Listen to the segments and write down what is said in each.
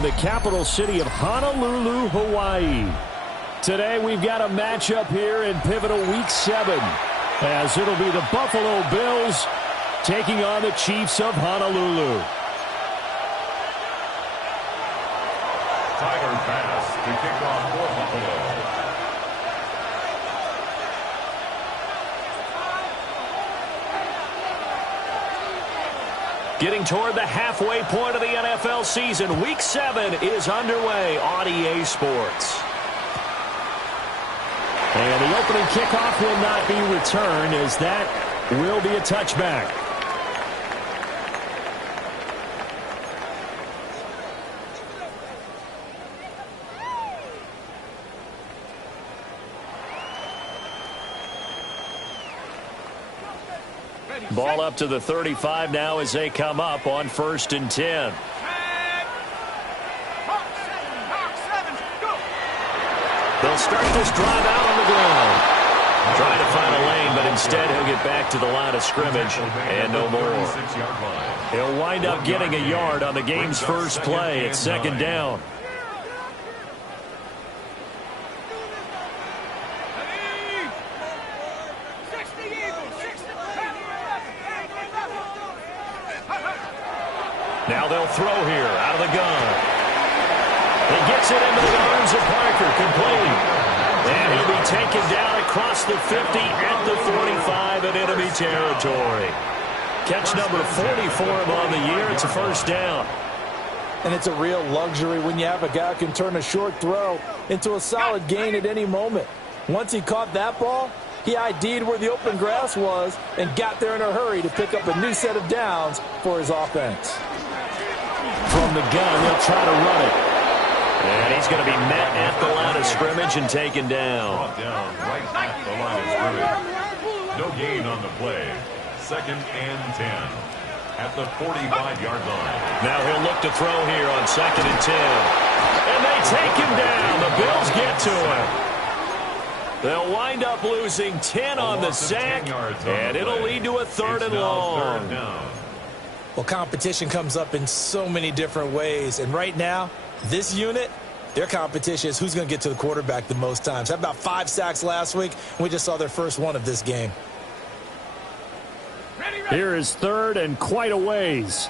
in the capital city of Honolulu, Hawaii. Today we've got a matchup here in pivotal week 7, as it'll be the Buffalo Bills taking on the Chiefs of Honolulu. Tiger pass to kick off for Buffalo. Getting toward the halfway point of the NFL season, Week 7 is underway on EA Sports. And the opening kickoff will not be returned, as that will be a touchback. Ball up to the 35 now as they come up on 1st and 10. They'll start this drive out on the ground. Trying to find a lane, but instead he'll get back to the line of scrimmage and no more. He'll wind up getting a yard on the game's first play at 2nd down. Now they'll throw here out of the gun. He gets it into the arms of Parker, complete. And he'll be taken down across the 50 at the 45 in enemy territory. Catch number 40 for him on the year. It's a 1st down. And it's a real luxury when you have a guy who can turn a short throw into a solid gain at any moment. Once he caught that ball, he ID'd where the open grass was and got there in a hurry to pick up a new set of downs for his offense. From the gun, they'll try to run it. And he's going to be met at the line of scrimmage and taken down. Brought down right at the line of scrimmage. No gain on the play. 2nd and 10 at the 45-yard line. Now he'll look to throw here on 2nd and 10. And they take him down. The Bills get to him. They'll wind up losing 10 on the sack, and it'll lead to a 3rd and long. Well, competition comes up in so many different ways, and right now, this unit, their competition is who's going to get to the quarterback the most times. Had about 5 sacks last week, and we just saw their first one of this game. Here is 3rd and quite a ways.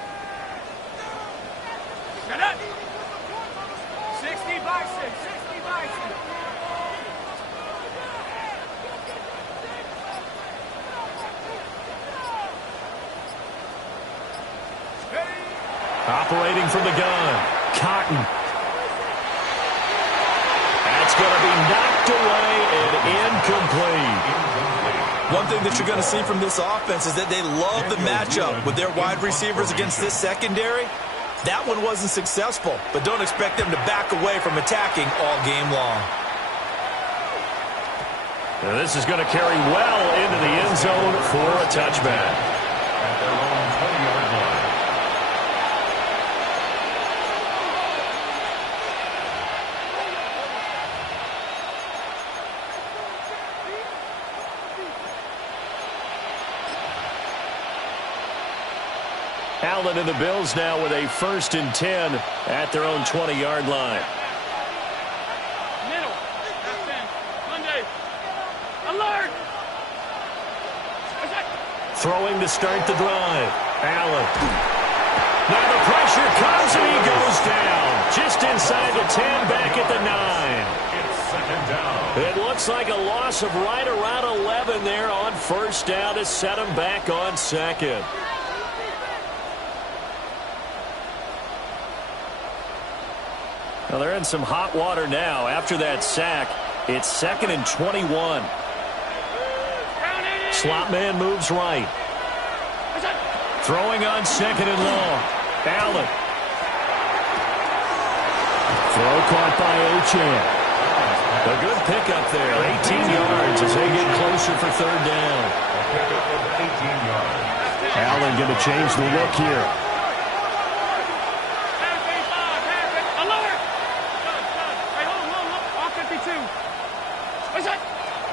Operating from the gun, Cotton. That's going to be knocked away and incomplete. One thing that you're going to see from this offense is that they love the matchup with their wide receivers against this secondary. That one wasn't successful, but don't expect them to back away from attacking all game long. Now this is going to carry well into the end zone for a touchback. At their own 20-yard line. Allen and the Bills now with a 1st and 10 at their own 20-yard line. Middle. Monday. Alert. Throwing to start the drive. Allen. Now the pressure comes and he goes down. Just inside the 10, back at the 9. It's 2nd down. It looks like a loss of right around 11 there on 1st down to set him back on 2nd. Well, they're in some hot water now. After that sack, it's 2nd and 21. Slot man moves right. Throwing on 2nd and long. Allen. Throw caught by Achane. A good pickup there. 18 yards as they get closer for 3rd down. A pickup of 18 yards. Allen going to change the look here.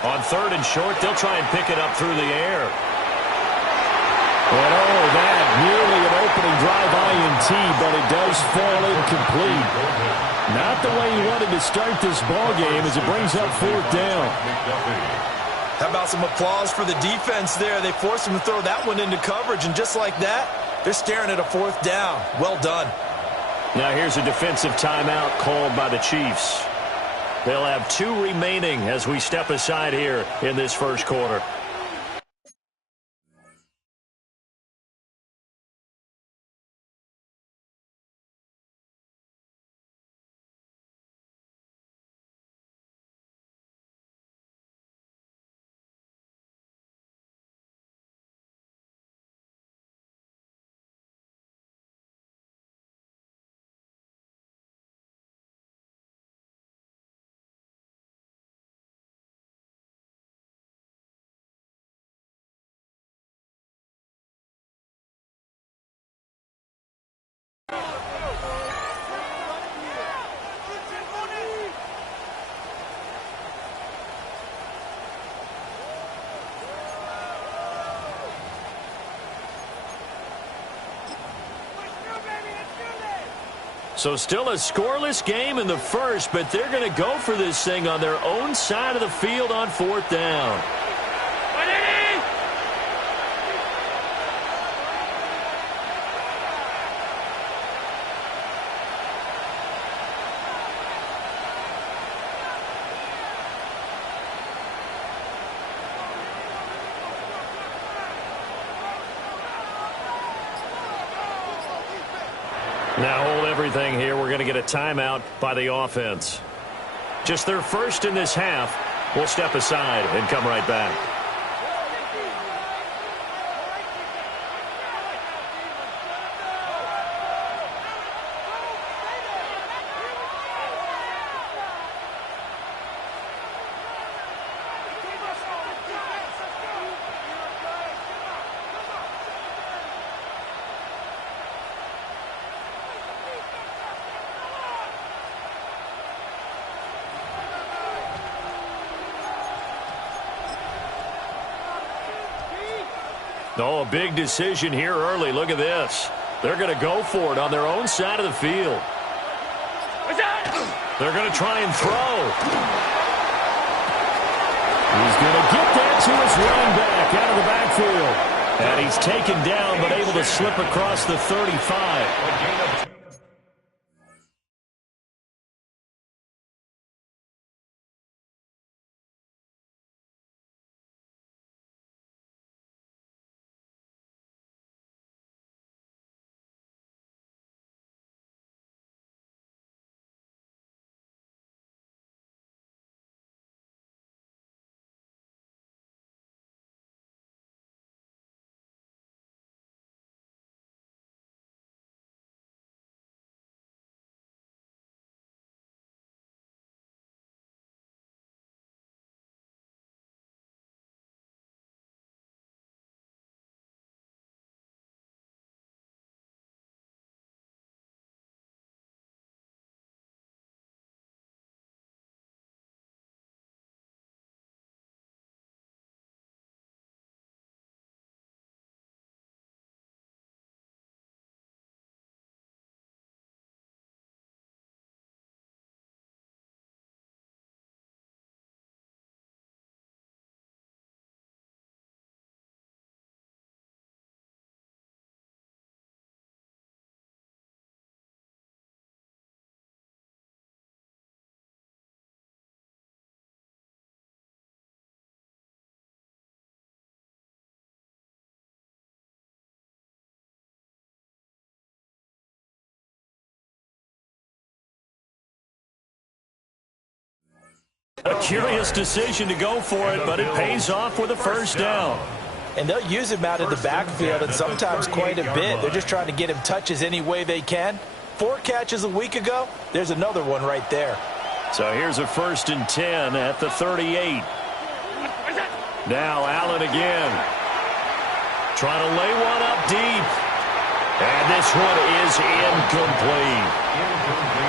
On 3rd and short, they'll try and pick it up through the air. And oh, that nearly an opening drive drive INT, but it does fall incomplete. Not the way he wanted to start this ball game as it brings up fourth down. How about some applause for the defense there? They forced him to throw that one into coverage, and just like that, they're staring at a fourth down. Well done. Now here's a defensive timeout called by the Chiefs. They'll have 2 remaining as we step aside here in this first quarter. So still a scoreless game in the first, but they're going to go for this thing on their own side of the field on fourth down. Now hold everything here. We're going to get a timeout by the offense. Just their first in this half. We'll step aside and come right back. Oh, a big decision here early. Look at this. They're going to go for it on their own side of the field. They're going to try and throw. He's going to get that to his running back out of the backfield. And he's taken down but able to slip across the 35. A curious decision to go for it, but it pays off with a first down. And they'll use him out of the backfield and sometimes quite a bit. They're just trying to get him touches any way they can. 4 catches a week ago. There's another one right there. So here's a 1st and 10 at the 38. Now Allen again. Trying to lay one up deep. And this one is incomplete.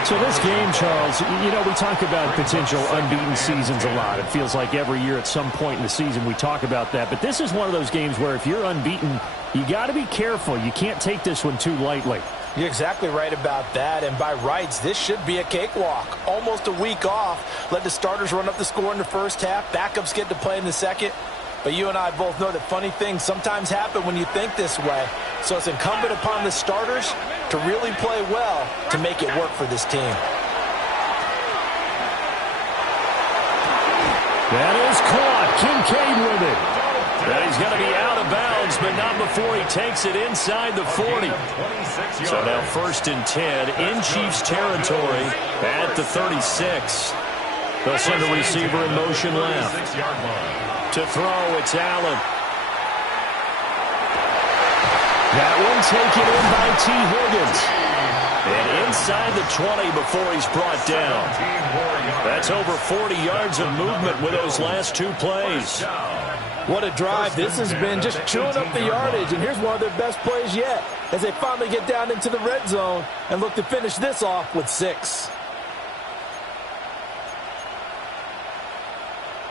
So this game, Charles, you know, we talk about potential unbeaten seasons a lot. It feels like every year at some point in the season we talk about that. But this is one of those games where if you're unbeaten, you got to be careful. You can't take this one too lightly. You're exactly right about that, and by rights, this should be a cakewalk. Almost a week off. Let the starters run up the score in the first half. Backups get to play in the second. But you and I both know that funny things sometimes happen when you think this way. So it's incumbent upon the starters to really play well to make it work for this team. That is caught. Kincaid with it. And he's going to be out of bounds, but not before he takes it inside the 40. So now 1st and 10 in Chiefs territory at the 36. They'll send a receiver in motion left. To throw, it's Allen. That one taken in by T. Higgins. And inside the 20 before he's brought down. That's over 40 yards of movement with those last 2 plays. What a drive. This has been just chewing up the yardage, and here's one of their best plays yet as they finally get down into the red zone and look to finish this off with 6.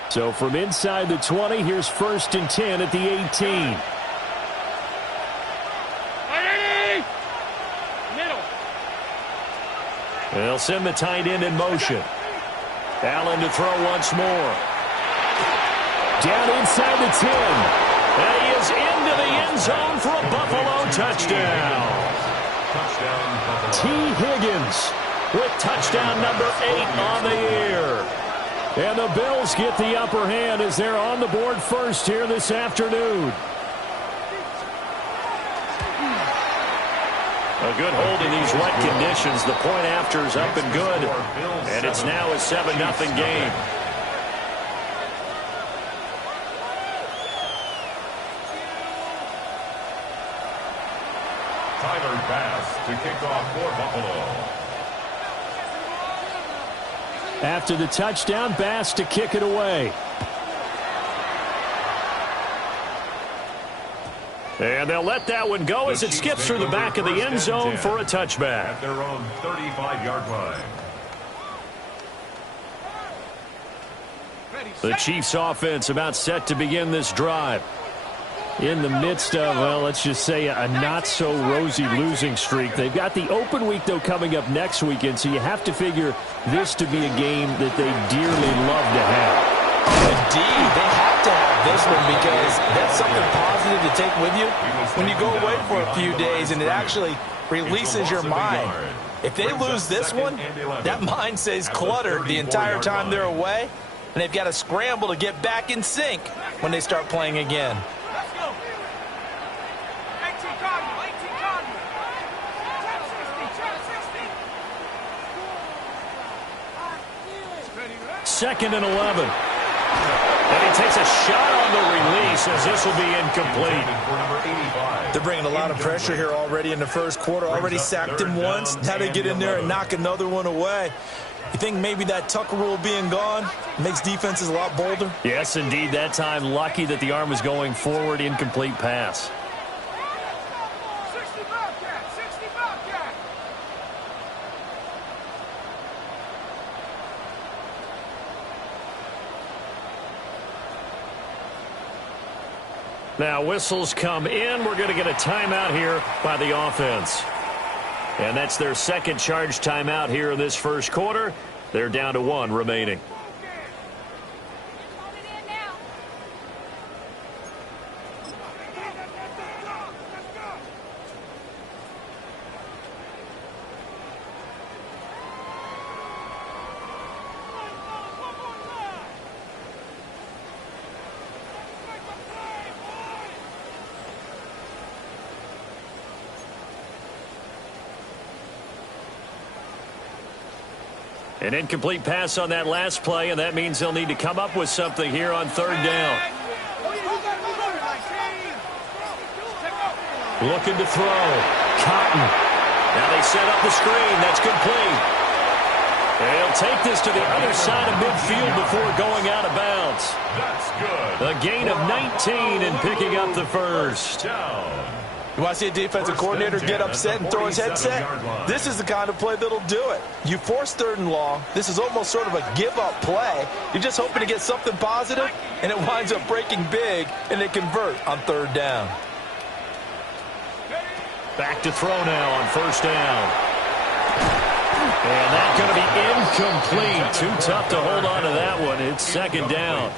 So from inside the 20, here's 1st and 10 at the 18. Middle. They'll send the tight end in motion. Allen to throw once more. Down inside the 10. And he is into the end zone for a Buffalo touchdown. T. Higgins With touchdown number 8 on the year. And the Bills get the upper hand as they're on the board first here this afternoon. A good hold in these wet conditions. The point after is up and good. And it's now a 7-0 game. Tyler Bass to kick off for Buffalo. After the touchdown, Bass to kick it away. And they'll let that one go as it skips through the back of the end zone for a touchback. At their own 35-yard line. The Chiefs offense about set to begin this drive. In the midst of, well, let's just say a not-so-rosy losing streak. They've got the open week, though, coming up next weekend, so you have to figure this to be a game that they dearly love to have. Indeed, they have to have this one because that's something positive to take with you when you go away for a few days, and it actually releases your mind. If they lose this one, that mind stays cluttered the entire time they're away, and they've got to scramble to get back in sync when they start playing again. Second and 11. And he takes a shot on the release as this will be incomplete. They're bringing a lot of pressure here already in the first quarter. Already sacked him once. Now they get in there and knock another one away. You think maybe that Tucker rule being gone makes defenses a lot bolder? Yes, indeed. That time, lucky that the arm was going forward. Incomplete pass. Now, whistles come in. We're going to get a timeout here by the offense. And that's their second charge timeout here in this first quarter. They're down to 1 remaining. An incomplete pass on that last play, and that means they'll need to come up with something here on 3rd down. Looking to throw. Cotton. Now they set up the screen. That's complete. They'll take this to the other side of midfield before going out of bounds. That's good. A gain of 19 and picking up the first. You want to see a defensive coordinator get upset and throw his headset? This is the kind of play that'll do it. You force 3rd and long. This is almost sort of a give-up play. You're just hoping to get something positive, and it winds up breaking big, and they convert on 3rd down. Back to throw now on 1st down. And that's going to be incomplete. Too tough to hold on to that one. It's 2nd down.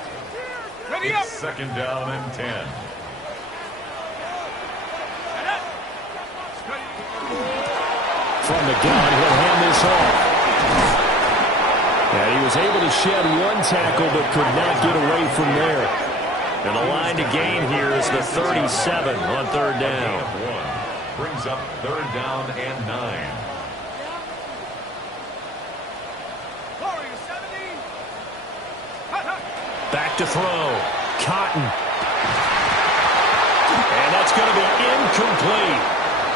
It's 2nd down and 10. From the gun, he'll hand this off. And he was able to shed 1 tackle, but could not get away from there. And the line to gain here is the 37 on 3rd down. Brings up 3rd down and 9. Back to throw. Cotton. And that's going to be incomplete.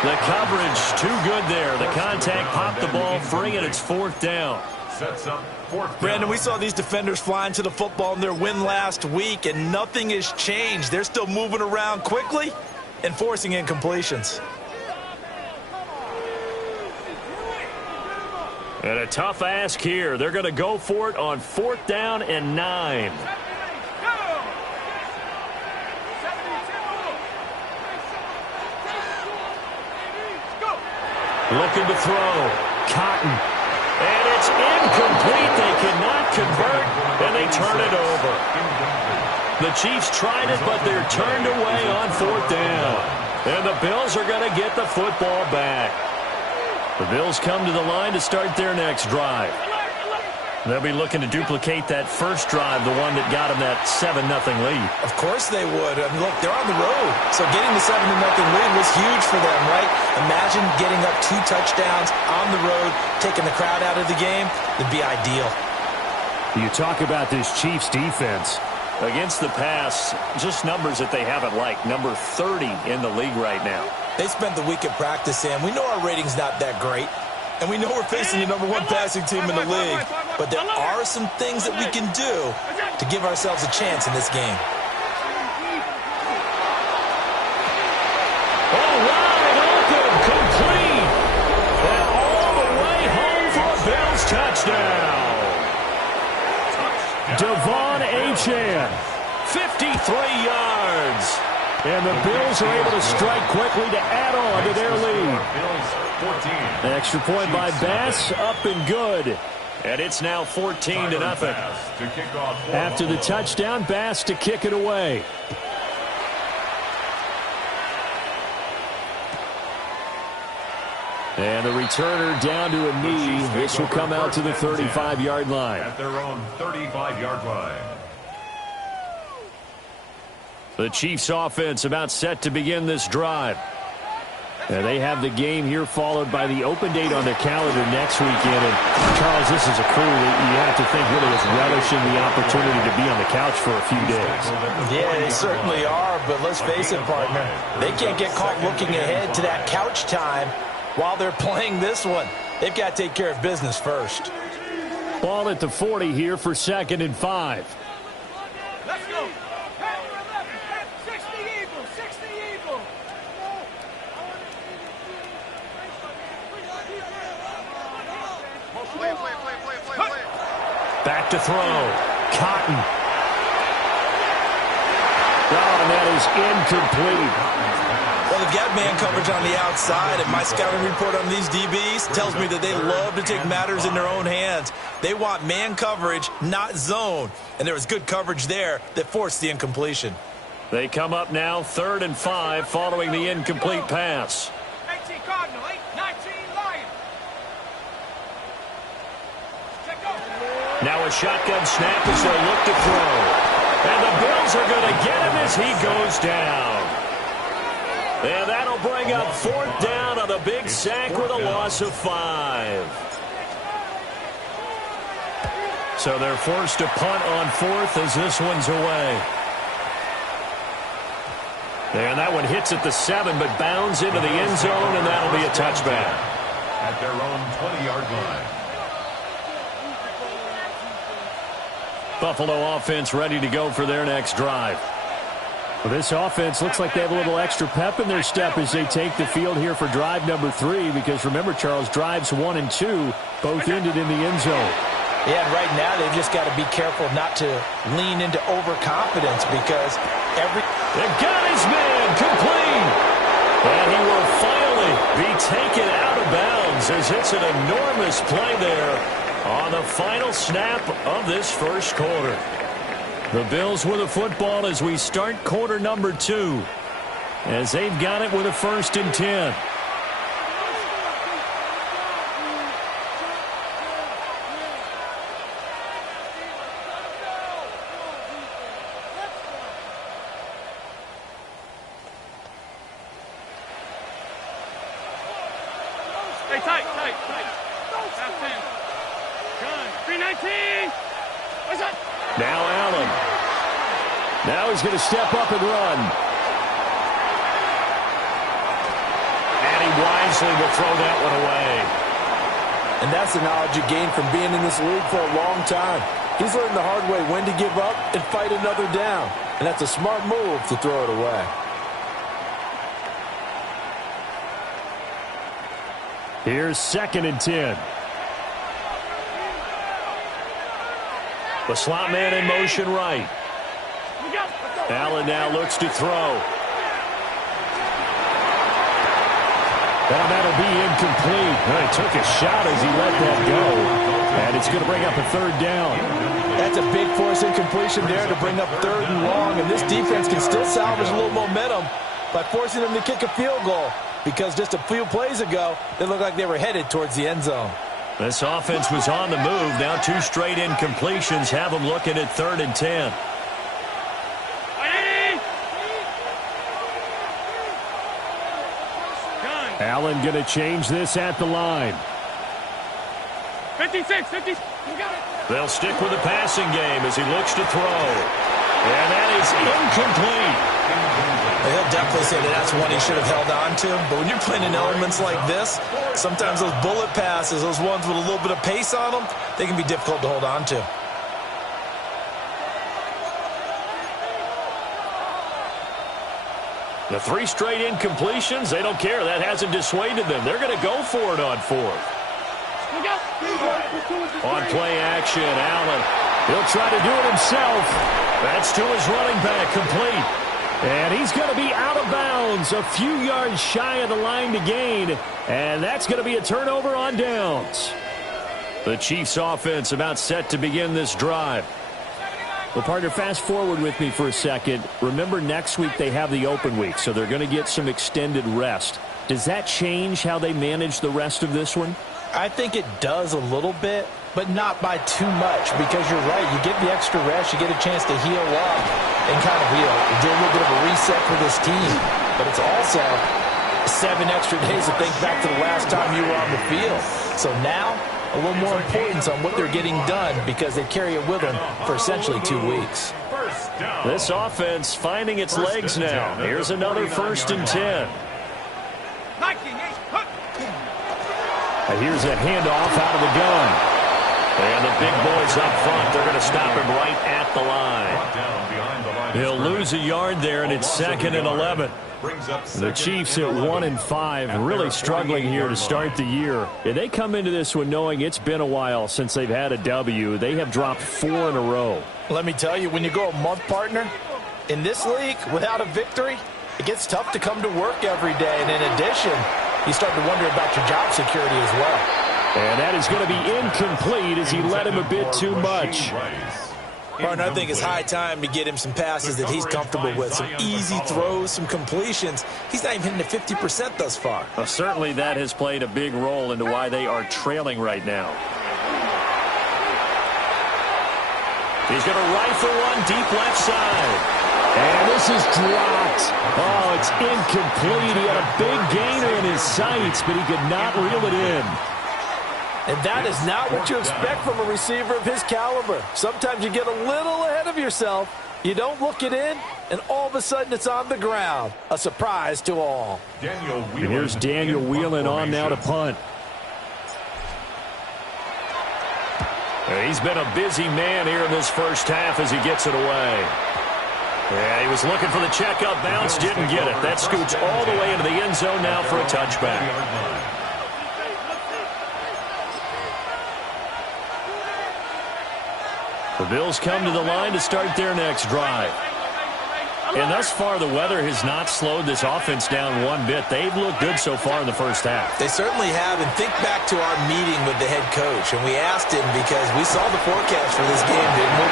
The coverage too good there. The contact popped the ball free, and it's 4th down. Sets up 4th down. Brandon, we saw these defenders flying to the football in their win last week, and nothing has changed. They're still moving around quickly and forcing incompletions. And a tough ask here. They're going to go for it on 4th down and 9. Looking to throw. Cotton. And it's incomplete. They cannot convert, and they turn it over. The Chiefs tried it, but they're turned away on 4th down. And the Bills are going to get the football back. The Bills come to the line to start their next drive. They'll be looking to duplicate that first drive, the one that got them that 7-0 lead. Of course they would. I mean, look, they're on the road. So getting the 7-0 lead was huge for them, right? Imagine getting up 2 touchdowns on the road, taking the crowd out of the game. It'd be ideal. You talk about this Chiefs defense. Against the pass, just numbers that they haven't liked. Number 30 in the league right now. They spent the week at practice, Sam. We know our rating's not that great. And we know we're facing the #1 passing team in the league. But there are some things that we can do to give ourselves a chance in this game. Oh, wide open, complete. And all the way home for a Bills touchdown. Devon Achane. 53 yards. And the Bills are able to strike quickly to add on to their lead. An extra point by Bass, up and good. And it's now 14-0. After the touchdown, Bass to kick it away. And the returner down to a knee. This will come out to the 35-yard line. At their own 35-yard line. The Chiefs offense about set to begin this drive. And they have the game here followed by the open date on their calendar next weekend. And Charles, this is a crew that you have to think really is relishing the opportunity to be on the couch for a few days. Yeah, they certainly are, but let's face it, partner. They can't get caught looking ahead to that couch time while they're playing this one. They've got to take care of business first. Ball at the 40 here for 2nd and 5. Let's go. 60 Eagles, 60 Eagles. Back to throw. Cotton. Oh, and that is incomplete. Well, they've got man coverage on the outside, and my scouting report on these DBs tells me that they love to take matters in their own hands. They want man coverage, not zone. And there was good coverage there that forced the incompletion. They come up now 3rd and 5 following the incomplete pass. 18 Cardinal, 19 Lion. Now a shotgun snap as they look to throw. And the Bills are going to get him as he goes down. And that'll bring up 4th down on a big sack with a loss of 5. So they're forced to punt on 4th as this one's away. And that one hits at the 7, but bounds into the end zone, and that'll be a touchback. At their own 20-yard line. Buffalo offense ready to go for their next drive. Well, this offense looks like they have a little extra pep in their step as they take the field here for drive number 3, because remember, Charles, drives 1 and 2 both ended in the end zone. Yeah, and right now they've just got to be careful not to lean into overconfidence, because They've got his man complete. And he will finally be taken out of bounds as it's an enormous play there on the final snap of this first quarter. The Bills with the football as we start quarter number 2, as they've got it with a 1st and 10. Stay tight. Half 10. Gun. 319. What's that? Now Allen. Now he's going to step up and run. And he wisely will throw that one away. And that's the knowledge you gain from being in this league for a long time. He's learned the hard way when to give up and fight another down. And that's a smart move to throw it away. Here's 2nd and 10. The slot man in motion right. Allen now looks to throw. Well, that'll be incomplete. Well, he took a shot as he let that go. And it's going to bring up a 3rd down. That's a big force incompletion there to bring up 3rd and long. And this defense can still salvage a little momentum by forcing them to kick a field goal, because just a few plays ago, they looked like they were headed towards the end zone. This offense was on the move. Now 2 straight incompletions have them looking at 3rd and 10. Allen going to change this at the line. 56. They'll stick with the passing game as he looks to throw. And that is incomplete. He'll definitely say that that's one he should have held on to. But when you're playing in elements like this, sometimes those bullet passes, those ones with a little bit of pace on them, they can be difficult to hold on to. The 3 straight incompletions, they don't care. That hasn't dissuaded them. They're going to go for it on 4th. On play action, Allen. He'll try to do it himself. That's to his running back, complete. And he's going to be out of bounds, a few yards shy of the line to gain. And that's going to be a turnover on downs. The Chiefs offense about set to begin this drive. Well, partner, fast forward with me for a second. Remember, next week they have the open week, so they're going to get some extended rest. Does that change how they manage the rest of this one? I think it does a little bit, but not by too much, because you're right. You get the extra rest, you get a chance to heal up and kind of, do a little bit of a reset for this team. But it's also 7 extra days to think back to the last time you were on the field. So now, a little more importance on what they're getting done, because they carry it with them for essentially 2 weeks. This offense finding its legs now. Here's another 1st and 10. And here's a handoff out of the gun. And the big boys up front, they're going to stop him right at the line. He'll lose a yard there, and it's 2nd and 11. The Chiefs at 1-5, really struggling here to start the year. And they come into this one knowing it's been a while since they've had a W. They have dropped 4 in a row. Let me tell you, when you go a month, partner, in this league, without a victory, it gets tough to come to work every day. And in addition, you start to wonder about your job security as well. And that is going to be incomplete as he led him a bit too much. Partner, I think it's high time to get him some passes that he's comfortable with. Some easy throws, some completions. He's not even hitting the 50% thus far. Well, certainly that has played a big role into why they are trailing right now. He's going to rifle one deep left side. And this is dropped. Oh, it's incomplete. He had a big gainer in his sights, but he could not reel it in. And that is not what you expect from a receiver of his caliber. Sometimes you get a little ahead of yourself, you don't look it in, and all of a sudden it's on the ground. A surprise to all. And here's Daniel Whelan on now to punt. He's been a busy man here in this first half as he gets it away. Yeah, he was looking for the checkup bounce, didn't get it. That scoots all the way into the end zone now for a touchback. The Bills come to the line to start their next drive. And thus far, the weather has not slowed this offense down one bit. They've looked good so far in the first half. They certainly have. And think back to our meeting with the head coach. And we asked him because we saw the forecast for this game, didn't we?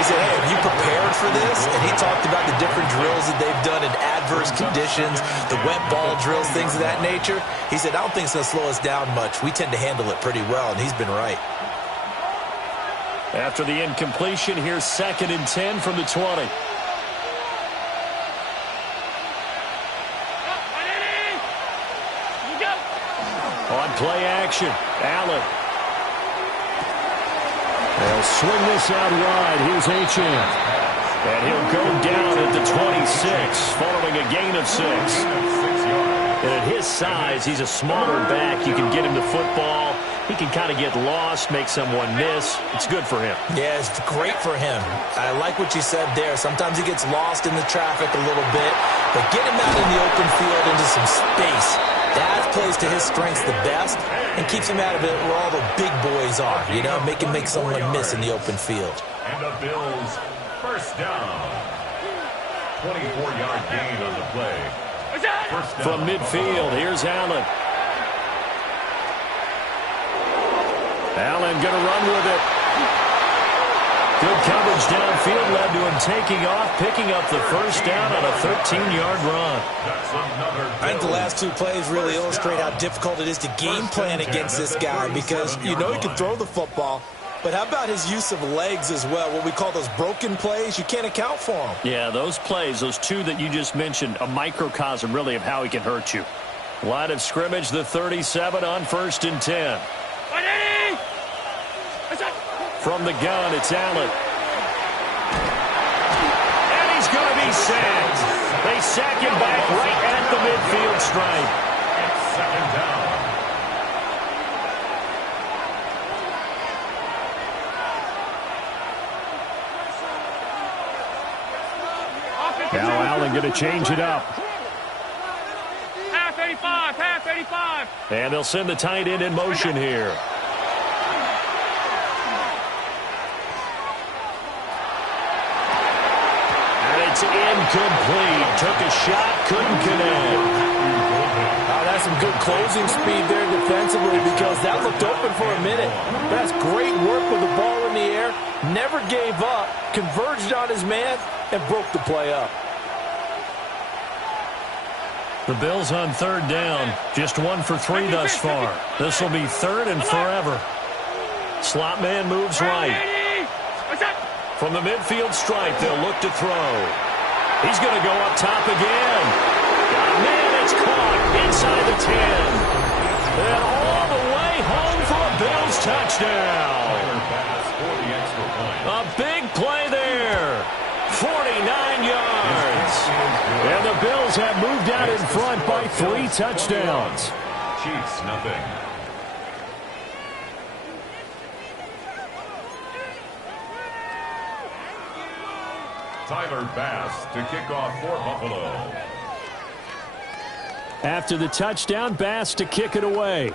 We said, hey, have you prepared for this? And he talked about the different drills that they've done in adverse conditions, the wet ball drills, things of that nature. He said, I don't think it's going to slow us down much. We tend to handle it pretty well, and he's been right. After the incompletion, here's 2nd and 10 from the 20. On play action, Allen. They'll swing this out wide. Here's Achane. And he'll go down at the 26, following a gain of 6. And at his size, he's a smaller back. You can get him the football. He can kind of get lost, make someone miss. It's good for him. Yeah, it's great for him. I like what you said there. Sometimes he gets lost in the traffic a little bit, but get him out in the open field into some space. That plays to his strengths the best and keeps him out of it where all the big boys are, you know, make someone miss in the open field. And the Bills first down. 24-yard gain on the play. First down. From midfield, here's Allen. Allen going to run with it. Good coverage downfield led to him taking off, picking up the first down on a 13-yard run. I think the last 2 plays really illustrate how difficult it is to game plan against this guy because you know he can throw the football, but how about his use of legs as well, what we call those broken plays? You can't account for them. Yeah, those plays, those 2 that you just mentioned, a microcosm really of how he can hurt you. Line of scrimmage, the 37 on 1st and 10. From the gun, it's Allen. And he's going to be sacked. They sack him back right at the midfield stripe. It's 2nd down. Now Allen going to change it up. Half 85, half 85. And they'll send the tight end in motion here. It's incomplete. Took a shot, couldn't connect. That's some good closing speed there defensively because that looked open for a minute. That's great work with the ball in the air. Never gave up, converged on his man, and broke the play up. The Bills on 3rd down. Just 1 for 3 thus far. This will be 3rd and forever. Slot man moves right. From the midfield stripe, they'll look to throw. He's going to go up top again. Man, it's caught inside the 10. And all the way home for a Bills touchdown. A big play there. 49 yards. And the Bills have moved out in front by 3 touchdowns. Chiefs, nothing. Tyler Bass to kick off for Buffalo. After the touchdown, Bass to kick it away.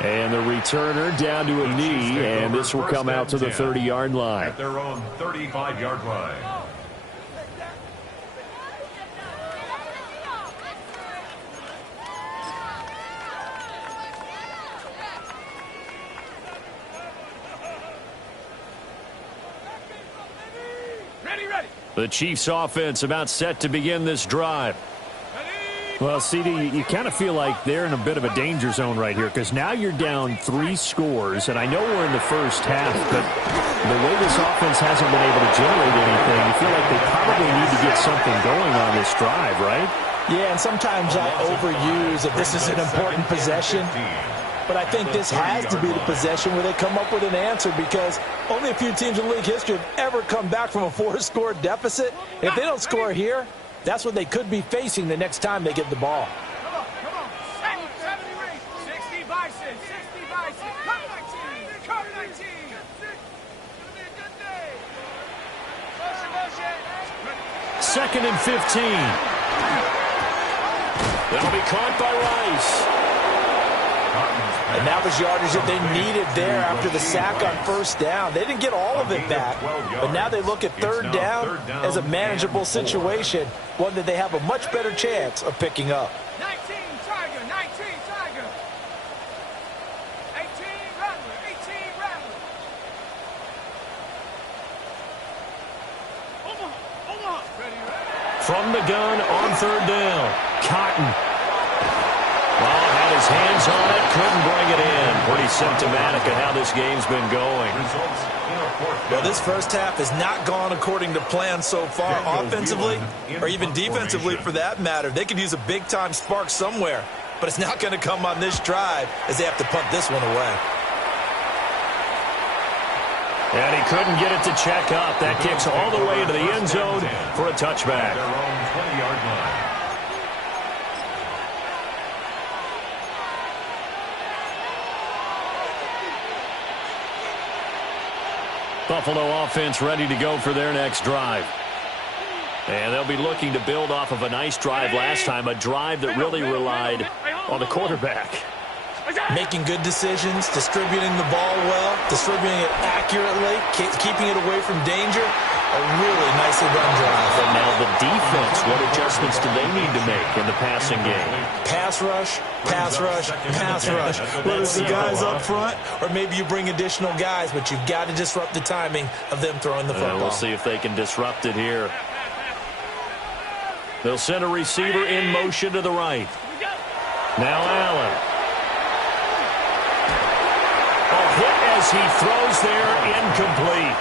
And the returner down to a knee, and this will come out to the 30-yard line. At their own 35-yard line. The Chiefs offense about set to begin this drive. Well, CD, you kind of feel like they're in a bit of a danger zone right here because now you're down 3 scores, and I know we're in the first half, but the way this offense hasn't been able to generate anything, you feel like they probably need to get something going on this drive, right? Yeah, and sometimes I overuse that this is an important possession. But I think this has to be the possession where they come up with an answer because only a few teams in league history have ever come back from a 4-score deficit. If they don't score here, that's what they could be facing the next time they get the ball. Come on. 60 bison, 60 bison. Cut 19, cut 19. 2nd and 15. That'll be caught by Rice. And that was yardage that they needed there after the sack on first down. They didn't get all of it back, but now they look at third down as a manageable situation, one that they have a much better chance of picking up. 19 Tiger, 19 Tiger. 18 Rattler, 18 Rattler. Omaha. Ready. From the gun on third down, Cotton. Well, had his hands on it, couldn't bring it in. Pretty symptomatic of how this game's been going. Well, this first half has not gone according to plan so far, offensively or even defensively for that matter. They could use a big-time spark somewhere, but it's not going to come on this drive as they have to punt this one away. And he couldn't get it to check up. That kicks all the way into the end zone for a touchback. Their own 20-yard line. Buffalo offense ready to go for their next drive. And they'll be looking to build off of a nice drive last time, a drive that really relied on the quarterback. Making good decisions, distributing the ball well, distributing it accurately, keeping it away from danger. A really nicely run drive. And now the defense, what adjustments do they need to make in the passing game? Pass rush, pass rush, pass rush. Whether it's the guys up front or maybe you bring additional guys, but you've got to disrupt the timing of them throwing the football. We'll see if they can disrupt it here. They'll send a receiver in motion to the right. Now Allen. As he throws there, incomplete.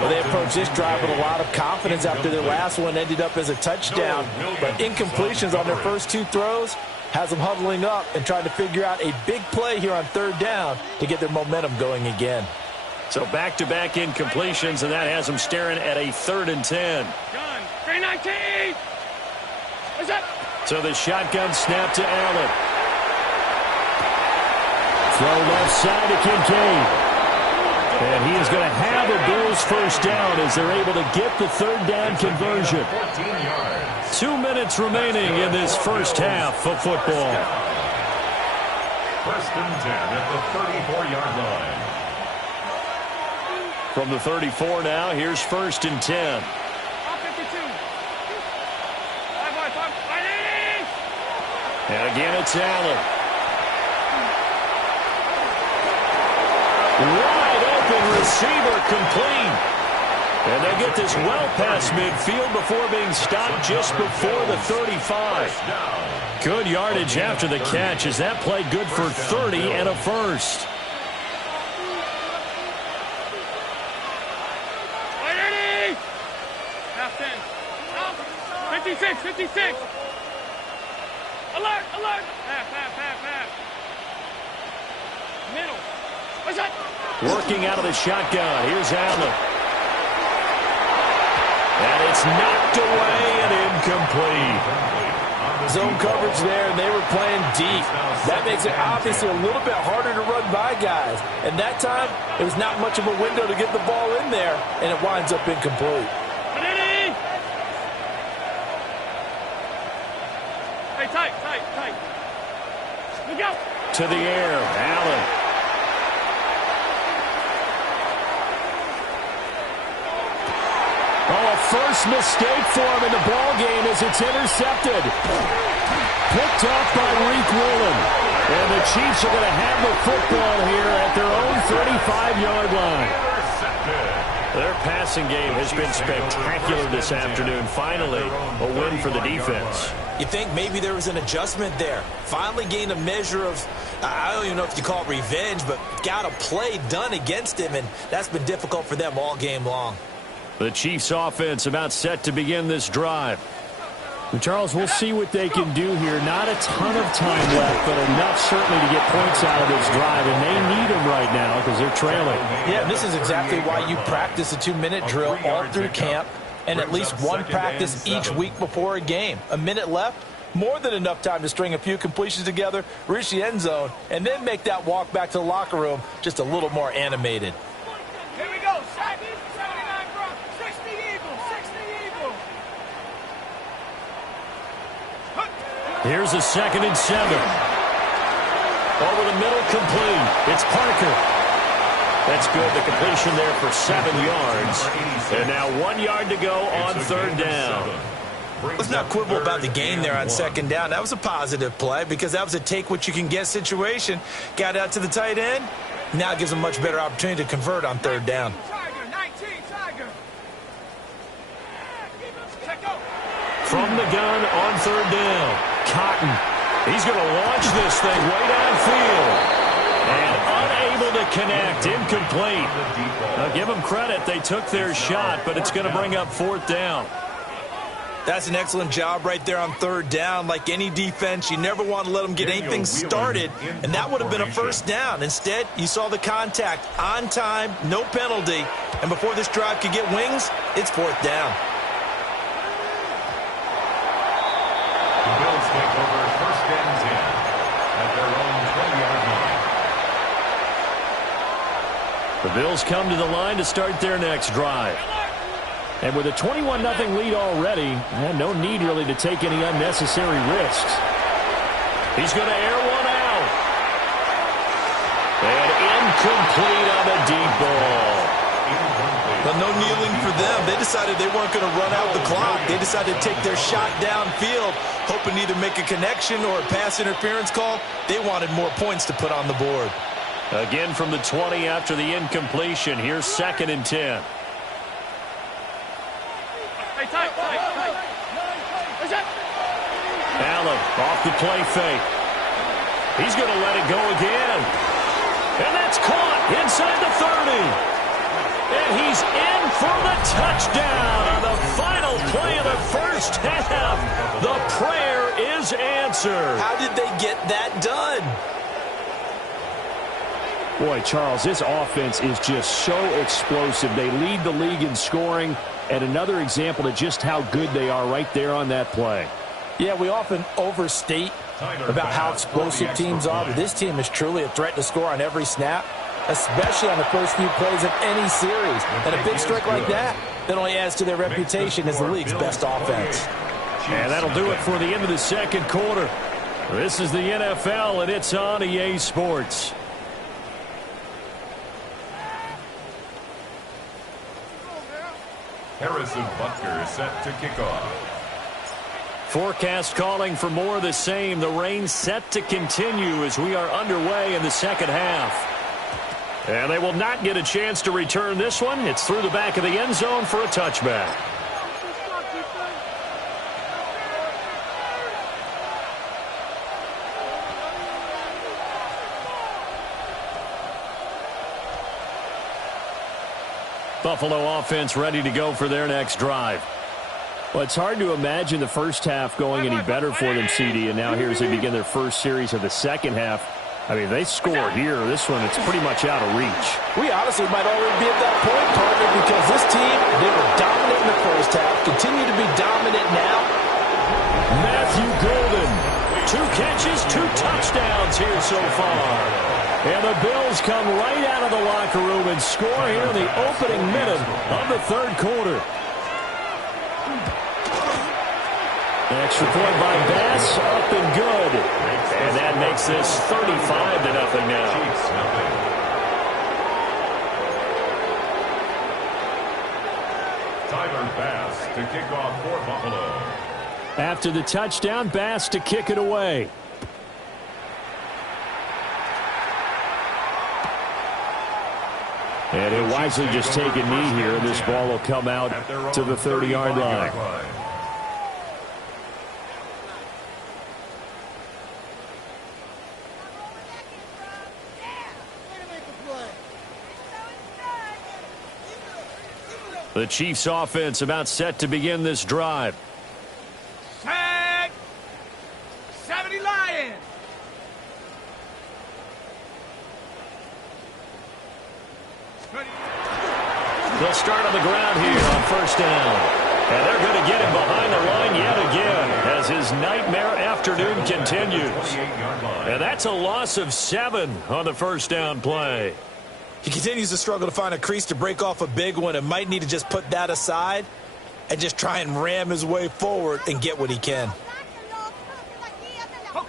Well, they approached this drive with a lot of confidence after their last one ended up as a touchdown. But incompletions on their first two throws has them huddling up and trying to figure out a big play here on third down to get their momentum going again. So back-to-back incompletions, and that has them staring at a 3rd and 10. Gun, 319. What's that? So the shotgun snap to Allen. Throw left side to Kincaid. And he is going to have a Bills first down as they're able to get the third down conversion. 2 minutes remaining in this first half of football. 1st and 10 at the 34-yard line. From the 34 now, here's 1st and 10. 52. And again, it's Allen. Wide open receiver complete. And they get this well past midfield before being stopped just before the 35. Good yardage after the catch as that play good for 30 and a first. 56. Alert. Half. Middle. What's that? Working out of the shotgun. Here's Allen. And it's knocked away and incomplete. Zone coverage there, and they were playing deep. That makes it obviously a little bit harder to run by guys. And that time, it was not much of a window to get the ball in there, and it winds up incomplete. Hey, tight. Look out. To the air, Allen. Oh, a first mistake for him in the ball game as it's intercepted. Picked off by Reek Woolen. And the Chiefs are going to have the football here at their own 35-yard line. Their passing game has been spectacular this afternoon. Finally, a win for the defense. You think maybe there was an adjustment there. Finally gained a measure of, I don't even know if you call it revenge, but got a play done against him, and that's been difficult for them all game long. The Chiefs offense about set to begin this drive. And Charles, we'll see what they can do here. Not a ton of time left, but enough certainly to get points out of this drive, and they need them right now because they're trailing. Yeah, this is exactly why you practice a 2-minute drill all through camp and at least one practice each week before a game. A minute left, more than enough time to string a few completions together, reach the end zone, and then make that walk back to the locker room just a little more animated. Here we go. 79 Brock, 60 Eagle. Here's a 2nd and 7. Over the middle, complete. It's Parker. That's good. The completion there for 7 yards. And now 1 yard to go on 3rd down. Let's not quibble about the gain there on 2nd down. That was a positive play because that was a take-what-you-can-get situation. Got out to the tight end. Now it gives them much better opportunity to convert on 3rd down. From the gun on 3rd down, Cotton. He's going to launch this thing way downfield. And unable to connect, incomplete. Now give them credit, they took their shot, but it's going to bring up 4th down. That's an excellent job right there on 3rd down. Like any defense, you never want to let them get anything started, and that would have been a 1st down. Instead, you saw the contact on time, no penalty, and before this drive could get wings, it's 4th down. The Bills take over 1st and 10 at their own 20-yard line. The Bills come to the line to start their next drive. And with a 21-0 lead already, no need really to take any unnecessary risks. He's going to air one out. And incomplete on the deep ball. But no kneeling for them. They decided they weren't going to run out the clock. They decided to take their shot downfield, hoping to either make a connection or a pass interference call. They wanted more points to put on the board. Again from the 20 after the incompletion. Here's 2nd and 10. Allen off the play fake. He's going to let it go again. And that's caught inside the 30. And he's in for the touchdown on the final play of the 1st half. The prayer is answered. How did they get that done? Boy, Charles, this offense is just so explosive. They lead the league in scoring, and another example of just how good they are right there on that play. Yeah, we often overstate about how explosive teams are, but this team is truly a threat to score on every snap, especially on the first few plays of any series. And a big strike like that only adds to their reputation as the league's best offense. And that'll do it for the end of the 2nd quarter. This is the NFL, and it's on EA Sports. Harrison Butker set to kick off. Forecast calling for more of the same. The rain set to continue as we are underway in the 2nd half. And they will not get a chance to return this one. It's through the back of the end zone for a touchback. Buffalo offense ready to go for their next drive. Well, it's hard to imagine the first half going any better for them, CD, and now here as they begin their first series of the 2nd half. I mean, they score here. This one, it's pretty much out of reach. We honestly might already be at that point, Carter, because this team, they were dominant in the first half, continue to be dominant now. Matthew Golden, 2 catches, 2 touchdowns here so far. And the Bills come right out of the locker room and score here in the opening minute of the 3rd quarter. Extra point by Bass, up and good. And that makes this 35-0 now. Tyler Bass to kick off for Buffalo. After the touchdown, Bass to kick it away. And he'll wisely just take a knee here, and this ball will come out to the 30-yard line. The Chiefs offense about set to begin this drive. Set. 70 Lions. They'll start on the ground here on 1st down. And they're going to get him behind the line yet again as his nightmare afternoon continues. And that's a loss of 7 on the 1st down play. He continues to struggle to find a crease to break off a big one and might need to just put that aside and just try and ram his way forward and get what he can.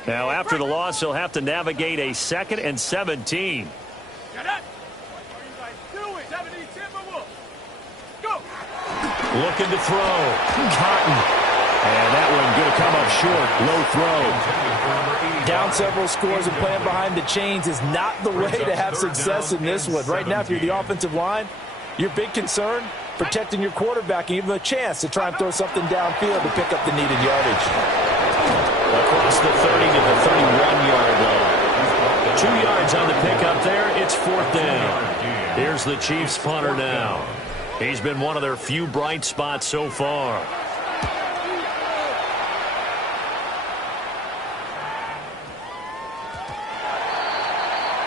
Now, after the loss, he'll have to navigate a 2nd and 17. Got it. What are you guys doing? 70 Timberwolves. Go. Looking to throw. Cotton. And that one going to come up short. Low throw. Down several scores and playing behind the chains is not the way to have success in this one. Right now, if you're the offensive line, your big concern, protecting your quarterback and give him a chance to try and throw something downfield to pick up the needed yardage. Across the 30 to the 31-yard line. 2 yards on the pickup there. It's 4th down. Here's the Chiefs punter now. He's been one of their few bright spots so far.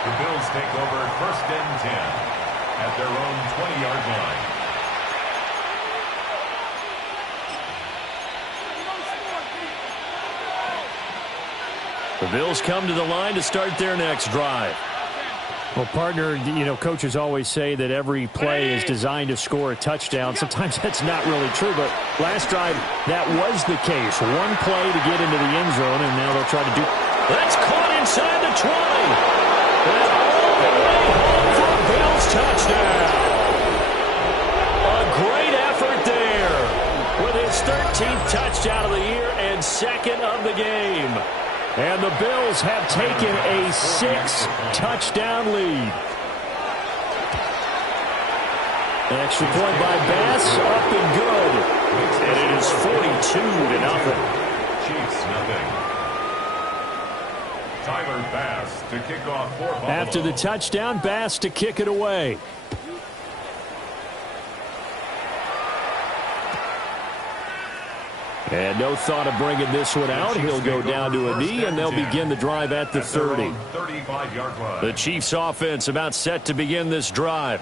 The Bills take over 1st and 10 at their own 20-yard line. The Bills come to the line to start their next drive. Well, partner, you know, coaches always say that every play is designed to score a touchdown. Sometimes that's not really true, but last drive, that was the case. One play to get into the end zone, and now they'll try to do... That's caught inside the 20. And all the way home for a Bills touchdown. A great effort there with his 13th touchdown of the year and 2nd of the game. And the Bills have taken a 6-touchdown lead. An extra point by Bass, up and good. And it is 42-0. Chiefs nothing. Tyler Bass to kick off for Buffalo. After the touchdown, Bass to kick it away. And no thought of bringing this one out. He'll go down to a knee, and they'll begin the drive at the 30. 35-yard line. The Chiefs offense about set to begin this drive.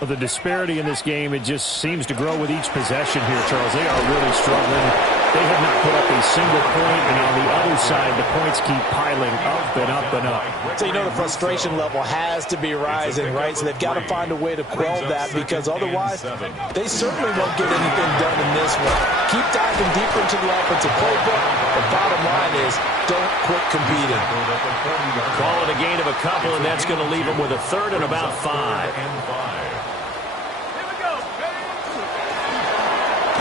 Well, the disparity in this game, it just seems to grow with each possession here, Charles. They are really struggling. They have not put up a single point, and on the other side, the points keep piling up and up and up. So, you know, the frustration level has to be rising, right? So they've got to find a way to quell that, because otherwise they certainly won't get anything done in this one. Keep diving deeper into the offensive playbook. The bottom line is don't quit competing. Call it a gain of a couple, and that's going to leave them with a 3rd and about 5.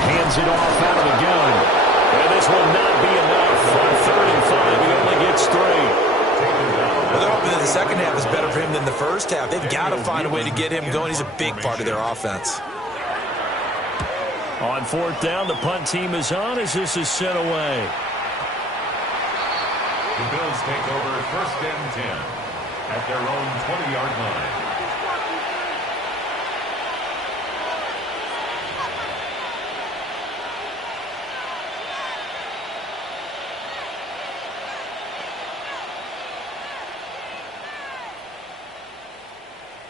Hands it off out of the gun. And this will not be enough. On 3rd and 5, he only gets 3. Well, they're hoping that the second half is better for him than the first half. They've got to find a way to get him going. He's a big part of their offense. On 4th down, the punt team is on as this is sent away. The Bills take over 1st and 10 at their own 20-yard line.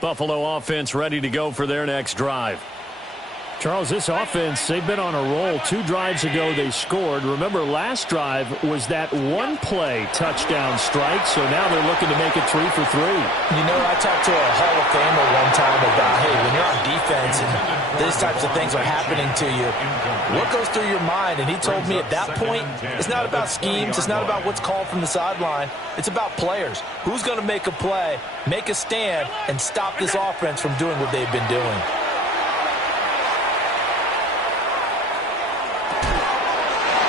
Buffalo offense ready to go for their next drive. Charles, this offense, they've been on a roll. 2 drives ago, they scored. Remember, last drive was that one-play touchdown strike, so now they're looking to make it 3 for 3. You know, I talked to a Hall of Famer one time about, hey, when you're on defense and these types of things are happening to you, what goes through your mind? And he told me at that point, it's not about schemes, it's not about what's called from the sideline, it's about players. Who's going to make a play, make a stand, and stop this offense from doing what they've been doing?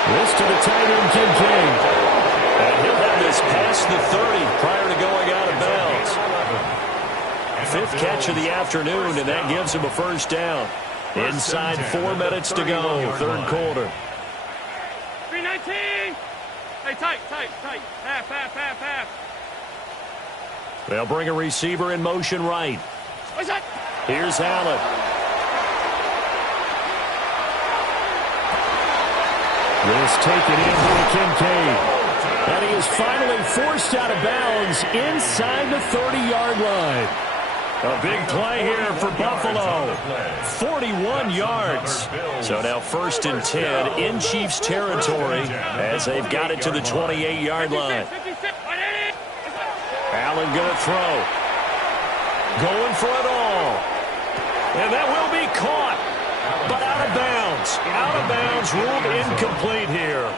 This to the tight end, Kincaid. And he'll have this past the 30 prior to going out of bounds. 5th catch of the afternoon, and that gives him a 1st down. Inside 4 minutes to go, 3rd quarter. 319. Hey, tight. Half. They'll bring a receiver in motion right. What's that? Here's Allen. This taken in by Kincaid. And he is finally forced out of bounds inside the 30-yard line. A big play here for Buffalo. 41 yards. So now 1st and 10 in Chiefs territory as they've got it to the 28-yard line. Allen going to throw. Going for it all. And that will be caught. But out of bounds. Out of bounds, ruled incomplete here.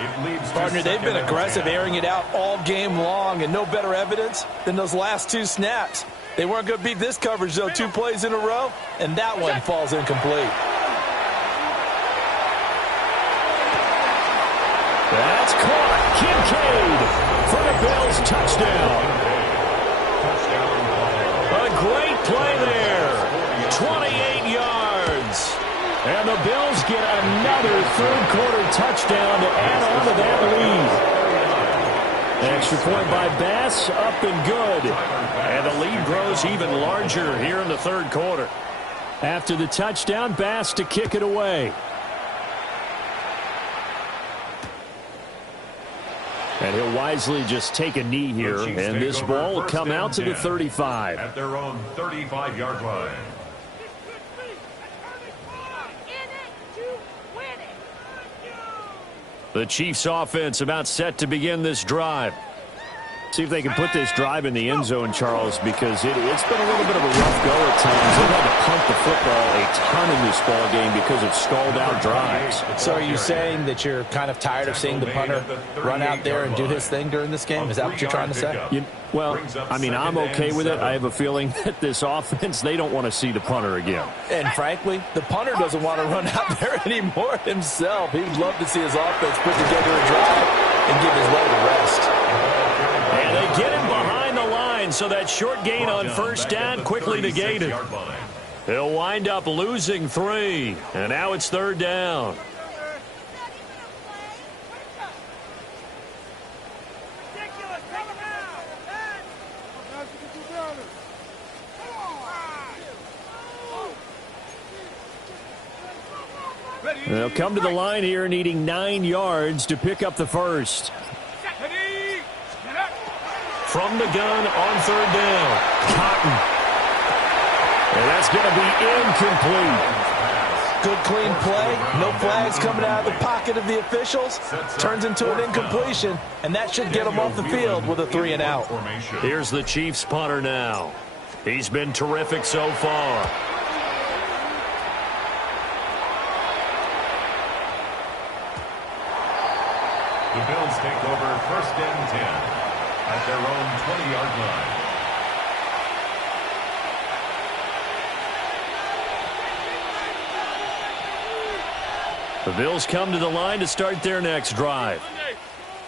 It leads to Partner, they've been second and aggressive, 10. airing it out all game long, and no better evidence than those last 2 snaps. They weren't going to beat this coverage, though, 2 plays in a row, and that one falls incomplete. That's caught. Kincaid for the Bills touchdown. A great play there. 28 yards. And the Bills get another third-quarter touchdown to add on to that lead. Extra point by Bass, up and good. And the lead grows even larger here in the third quarter. After the touchdown, Bass to kick it away. And he'll wisely just take a knee here, and this ball will come out to the 35. At their own 35-yard line. The Chiefs offense about set to begin this drive. See if they can put this drive in the end zone, Charles, because it's been a little bit of a rough go at times. They've had to punt the football a ton in this ball game because of stalled-out drives. So are you saying that you're kind of tired of seeing the punter run out there and do his thing during this game? Is that what you're trying to say? Well, I mean, I'm okay with it. I have a feeling that this offense, they don't want to see the punter again. And frankly, the punter doesn't want to run out there anymore himself. He would love to see his offense put together a drive and give his leg a rest. And they get him behind the line, so that short gain on first down quickly negated. He'll wind up losing 3, and now it's third down. They'll come to the line here needing 9 yards to pick up the first. From the gun on third down, Cotton. And that's going to be incomplete. Good clean play. No flags coming out of the pocket of the officials. Turns into an incompletion, and that should get them off the field with a 3 and out. Here's the Chiefs punter now. He's been terrific so far. The Bills take over first and 10 at their own 20-yard line. The Bills come to the line to start their next drive.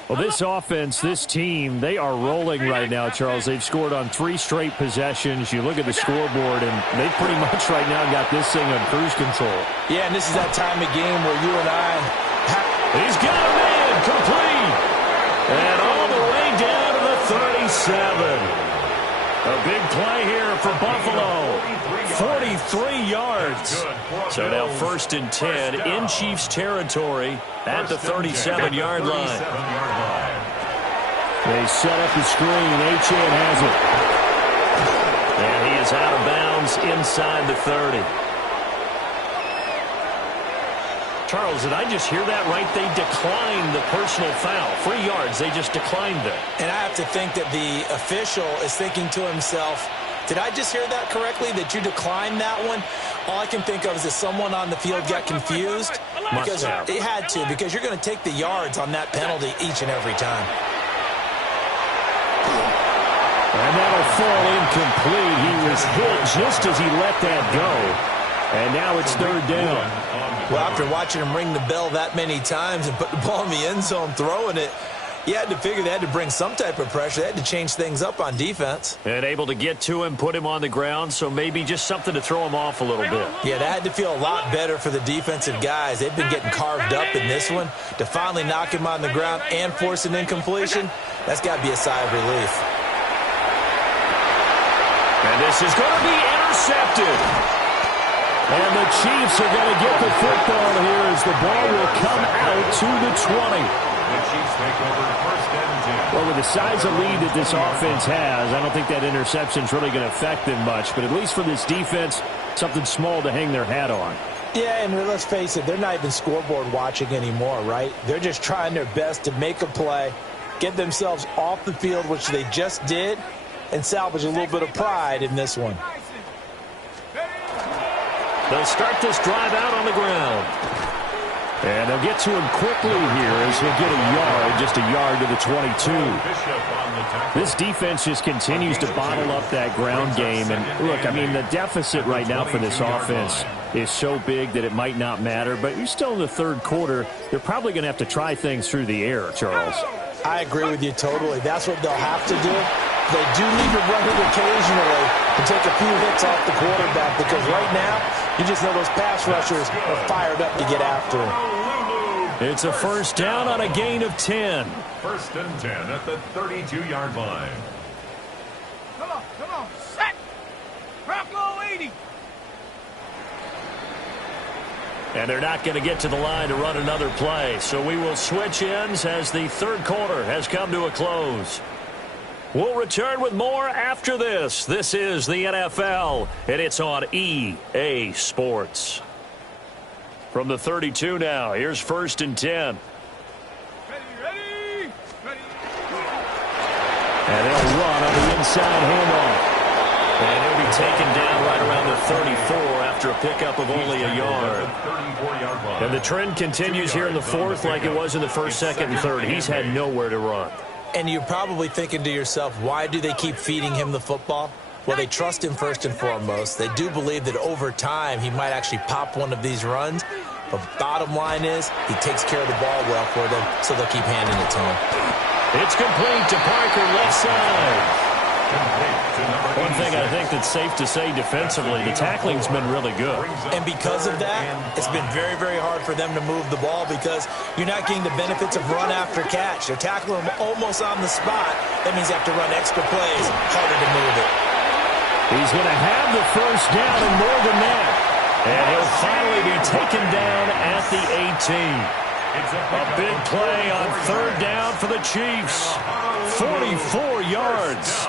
Well, this offense, this team, they are rolling right now, Charles. They've scored on 3 straight possessions. You look at the scoreboard, and they've pretty much right now got this thing on cruise control. Yeah, and this is that time of game where you and I He's got a man complete. And all the way down to the 37. A big play here for Buffalo. 43 yards. So now first and 10 in Chiefs territory at the 37-yard line. They set up the screen. Achane has it. And he is out of bounds inside the 30. Charles, did I just hear that right? They declined the personal foul. 3 yards, they just declined it. And I have to think that the official is thinking to himself, did I just hear that correctly, that you declined that one? All I can think of is that someone on the field got confused. Because it had to, because you're going to take the yards on that penalty each and every time. And that'll fall incomplete. He was hit just as he let that go. And now it's third down. Well, after watching him ring the bell that many times and put the ball in the end zone throwing it, you had to figure they had to bring some type of pressure. They had to change things up on defense. And able to get to him, put him on the ground, so maybe just something to throw him off a little bit. Yeah, that had to feel a lot better for the defensive guys. They've been getting carved up in this one. To finally knock him on the ground and force an incompletion, that's got to be a sigh of relief. And this is going to be intercepted. And the Chiefs are going to get the football here as the ball will come out to the 20. The Chiefs take over first and 10. Well, with the size of lead that this offense has, I don't think that interception is really going to affect them much. But at least for this defense, something small to hang their hat on. Yeah, and let's face it, they're not even scoreboard watching anymore, right? They're just trying their best to make a play, get themselves off the field, which they just did, and salvage a little bit of pride in this one. They'll start this drive out on the ground. And they'll get to him quickly here as he'll get a yard, just a yard to the 22. This defense just continues to bottle up that ground game. And look, I mean, the deficit right now for this offense is so big that it might not matter. But you're still in the third quarter. They're probably going to have to try things through the air, Charles. I agree with you totally. That's what they'll have to do. They do need to run it occasionally and take a few hits off the quarterback, because right now, you just know those pass rushers are fired up to get after him. It's a first down on a gain of 10. First and 10 at the 32-yard line. Come on, set. Bronco 80. And they're not going to get to the line to run another play. So we will switch ends as the third quarter has come to a close. We'll return with more after this. This is the NFL, and it's on EA Sports. From the 32 now, here's first and 10. Ready. And they'll run on the inside handoff. And he'll be taken down right around the 34 after a pickup of only a yard. And the trend continues here in the fourth like it was in the first, second, and third. He's had nowhere to run. And you're probably thinking to yourself, why do they keep feeding him the football? Well, they trust him first and foremost. They do believe that over time he might actually pop one of these runs. But the bottom line is he takes care of the ball well for them, so they'll keep handing it to him. It's complete to Parker, left side. One thing I think that's safe to say defensively, the tackling's been really good. And because of that, it's been very, very hard for them to move the ball, because you're not getting the benefits of run after catch. They're tackling them almost on the spot. That means they have to run extra plays, harder to move it. He's going to have the first down and more than that. And he'll finally be taken down at the 18. A big play on third down for the Chiefs. 44 yards.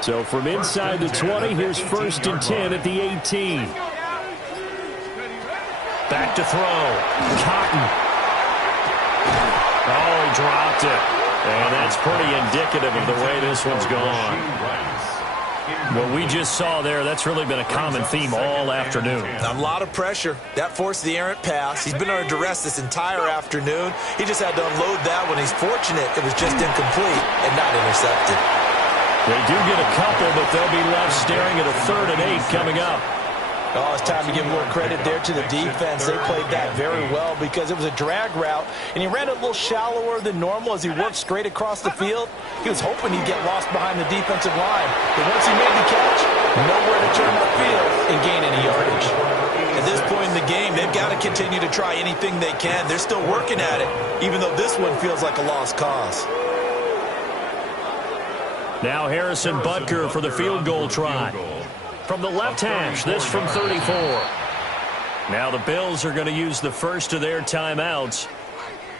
So from inside the 20, here's first and 10 at the 18. Back to throw. Cotton. Oh, he dropped it. And that's pretty indicative of the way this one's gone. What we just saw there, that's really been a common theme all afternoon. A lot of pressure. That forced the errant pass. He's been under duress this entire afternoon. He just had to unload that one. He's fortunate it was just incomplete and not intercepted. They do get a couple, but they'll be left staring at a 3rd and 8 coming up. Oh, it's time to give more credit there to the defense. They played that very well because it was a drag route, and he ran it a little shallower than normal as he worked straight across the field. He was hoping he'd get lost behind the defensive line, but once he made the catch, nowhere to turn upfield and gain any yardage. At this point in the game, they've got to continue to try anything they can. They're still working at it, even though this one feels like a lost cause. Now Harrison Butker for the field goal try. From the left hash, this from 34. Now the Bills are going to use the first of their timeouts.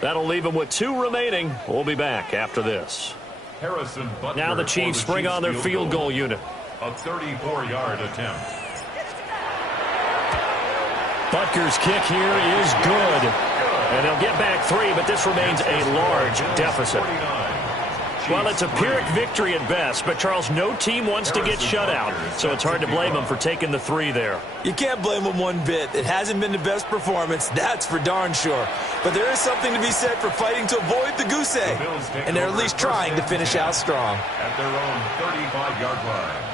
That'll leave them with 2 remaining. We'll be back after this. Now the Chiefs bring on their field goal unit. A 34-yard attempt. Butker's kick here is good. And they'll get back 3, but this remains a large deficit. Well, it's a Pyrrhic victory at best, but, Charles, no team wants to get shut out, so it's hard to blame them for taking the 3 there. You can't blame them one bit. It hasn't been the best performance, that's for darn sure. But there is something to be said for fighting to avoid the goose egg, and they're at least trying to finish out strong. At their own 35-yard line.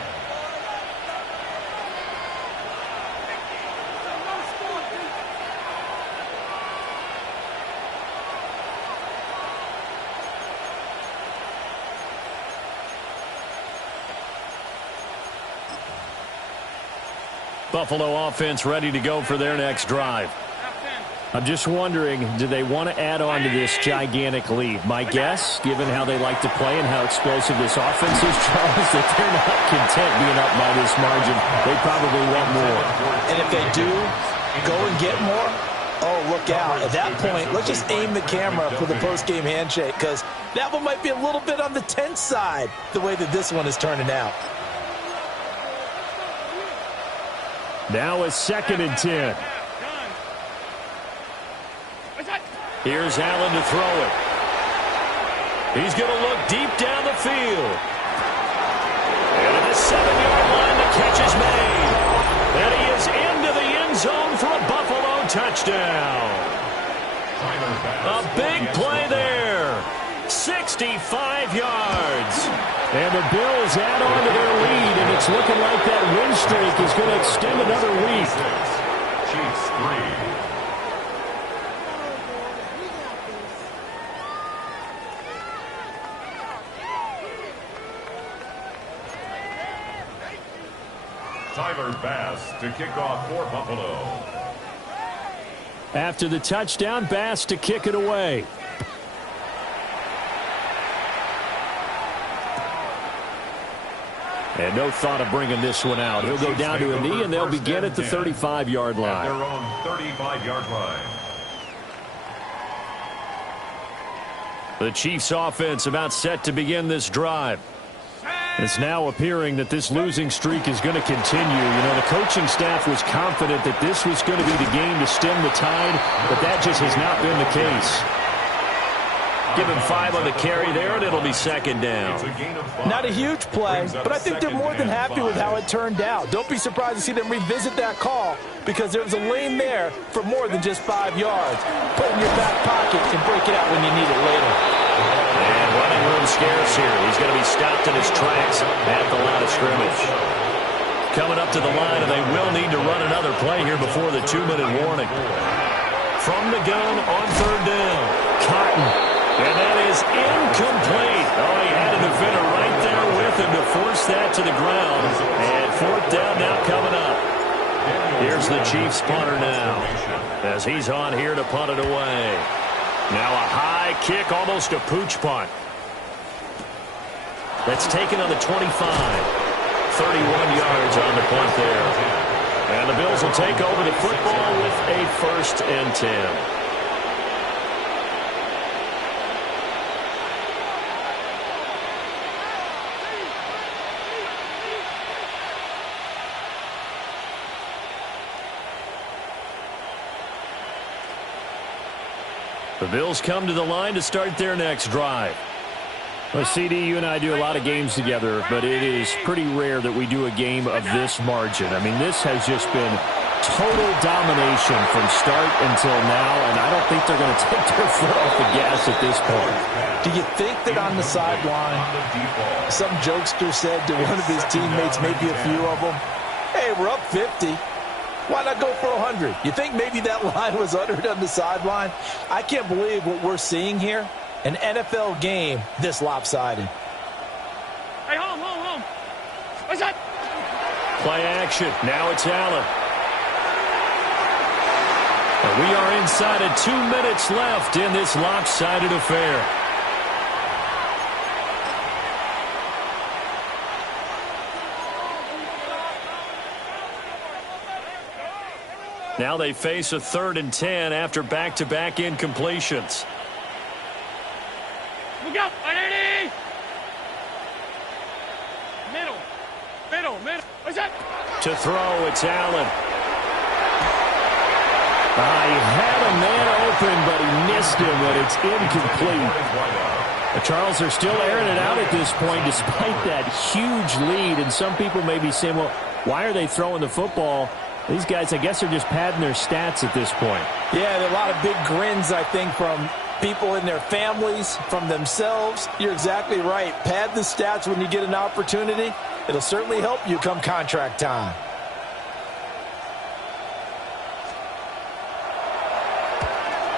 Buffalo offense ready to go for their next drive. I'm just wondering, do they want to add on to this gigantic lead? My guess, given how they like to play and how explosive this offense is, Charles, that they're not content being up by this margin. They probably want more. And if they do go and get more, oh, look out. At that point, let's just aim the camera for the post-game handshake, because that one might be a little bit on the tense side, the way that this one is turning out. Now a 2nd and 10. Here's Allen to throw it. He's going to look deep down the field. And at the 7-yard line, the catch is made. And he is into the end zone for a Buffalo touchdown. A big play there. 65 yards. And the Bills add on to their lead, and it's looking like that win streak is going to extend another week. Chiefs 3. Tyler Bass to kick off for Buffalo. After the touchdown, Bass to kick it away. And no thought of bringing this one out. He'll go down to a knee, and they'll begin at the 35-yard line. At their own 35-yard line. The Chiefs offense about set to begin this drive. It's now appearing that this losing streak is going to continue. You know, the coaching staff was confident that this was going to be the game to stem the tide, but that just has not been the case. Give him 5 on the carry there, and it'll be second down. Not a huge play, but I think they're more than happy with how it turned out. Don't be surprised to see them revisit that call because there was a lane there for more than just 5 yards. Put it in your back pocket and break it out when you need it later. And running room scarce here. He's going to be stopped in his tracks at the line of scrimmage. Coming up to the line, and they will need to run another play here before the 2-minute warning. From the gun on third down. Cotton. And that is incomplete. Oh, he had a defender right there with him to force that to the ground. And fourth down now coming up. Here's the Chiefs punter now as he's on here to punt it away. Now a high kick, almost a pooch punt. That's taken on the 25. 31 yards on the punt there. And the Bills will take over the football with a 1st and 10. The Bills come to the line to start their next drive. Well, CD, you and I do a lot of games together, but it is pretty rare that we do a game of this margin. I mean, this has just been total domination from start until now, and I don't think they're going to take their foot off the gas at this point. Do you think that on the sideline, some jokester said to one of his teammates, maybe a few of them, hey, we're up 50. Why not go for 100? You think maybe that line was uttered on the sideline? I can't believe what we're seeing here. An NFL game this lopsided. Hey, home. What's that? Play action. Now it's Allen. And we are inside of 2 minutes left in this lopsided affair. Now they face a 3rd and 10 after back-to-back incompletions. Look out! Identity! Middle. What's that? To throw, it's Allen. He had a man open, but he missed him, but it's incomplete. The Charles are still airing it out at this point despite that huge lead, and some people may be saying, well, why are they throwing the football? These guys, I guess, are just padding their stats at this point. Yeah, there are a lot of big grins, I think, from people in their families, from themselves. You're exactly right. Pad the stats when you get an opportunity. It'll certainly help you come contract time.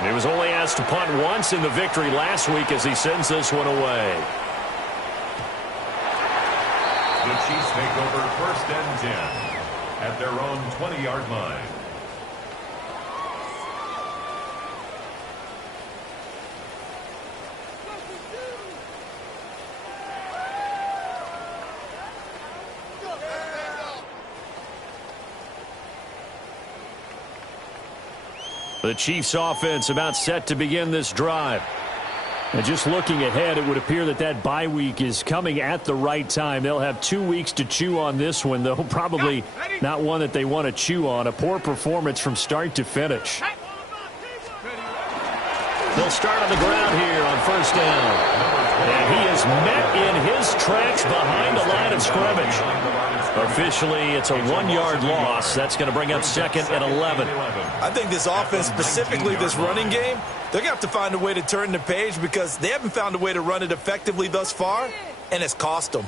He was only asked to punt once in the victory last week as he sends this one away. The Chiefs take over 1st and 10. At their own 20-yard line. The Chiefs offense about set to begin this drive. And just looking ahead, it would appear that that bye week is coming at the right time. They'll have 2 weeks to chew on this one, though. Probably not one that they want to chew on. A poor performance from start to finish. They'll start on the ground here on 1st down. And he is met in his tracks behind the line of of scrimmage. Officially, it's a 1-yard loss. That's going to bring up 2nd and 11. I think this offense, specifically this running game, they're going to have to find a way to turn the page because they haven't found a way to run it effectively thus far, and it's cost them.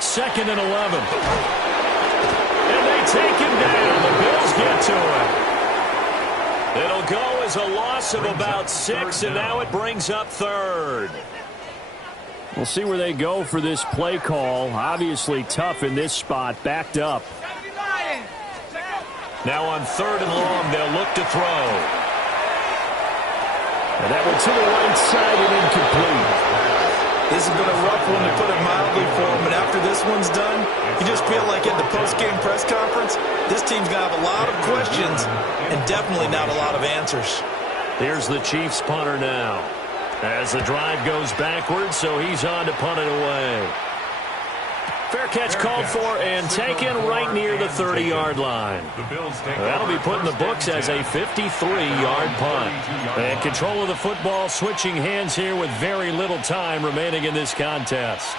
2nd and 11. And they take him down. The Bills get to him. It'll go as a loss of about 6, and now it brings up 3rd. We'll see where they go for this play call. Obviously tough in this spot, backed up. Now on 3rd and long, they'll look to throw. And that one to the right side and incomplete. This has been a rough one, to put it mildly, for him. But after this one's done, you just feel like at the post-game press conference, this team's going to have a lot of questions and definitely not a lot of answers. Here's the Chiefs punter now. As the drive goes backwards, so he's on to punt it away. Fair catch called for and taken right near the 30-yard line. That'll be put in the books as a 53-yard punt. And control of the football switching hands here with very little time remaining in this contest.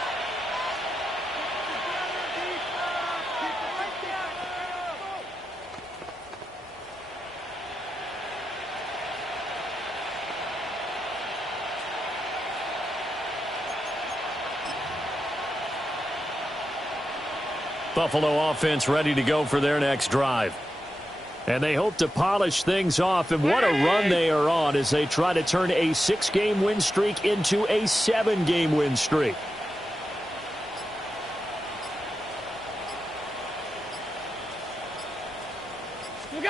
Buffalo offense ready to go for their next drive. And they hope to polish things off, and what a run they are on as they try to turn a 6-game win streak into a 7-game win streak. And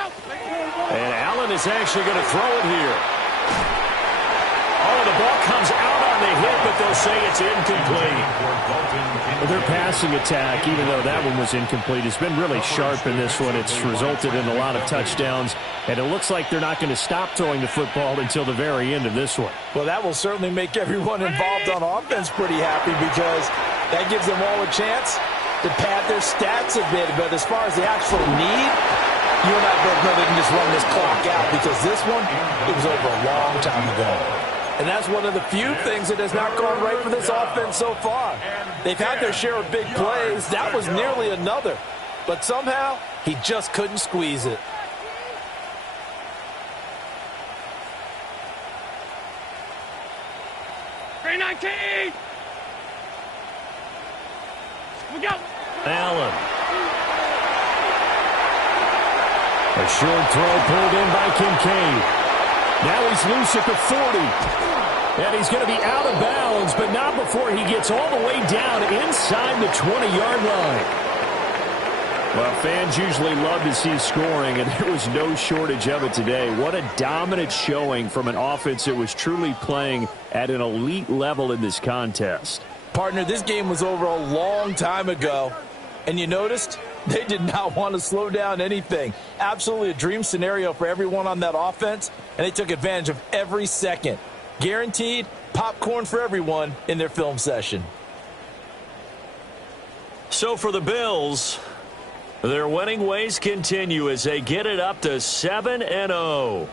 Allen is actually going to throw it here. Oh, the ball comes out on the hit, but they'll say it's incomplete. Their passing attack, even though that one was incomplete, has been really sharp in this one. It's resulted in a lot of touchdowns, and it looks like they're not going to stop throwing the football until the very end of this one. Well, that will certainly make everyone involved on offense pretty happy because that gives them all a chance to pad their stats a bit. But as far as the actual need, you and I both know they can just run this clock out because this one, it was over a long time ago. And that's one of the few things that has not gone right for this offense so far. They've had their share of big plays. That was nearly another. But somehow, he just couldn't squeeze it. Allen. A short throw pulled in by Kincaid. Now he's loose at the 40. And he's going to be out of bounds, but not before he gets all the way down inside the 20-yard line. Well, fans usually love to see scoring, and there was no shortage of it today. What a dominant showing from an offense that was truly playing at an elite level in this contest. Partner, this game was over a long time ago, and you noticed they did not want to slow down anything. Absolutely a dream scenario for everyone on that offense, and they took advantage of every second. Guaranteed popcorn for everyone in their film session. So for the Bills, their winning ways continue as they get it up to 7-0.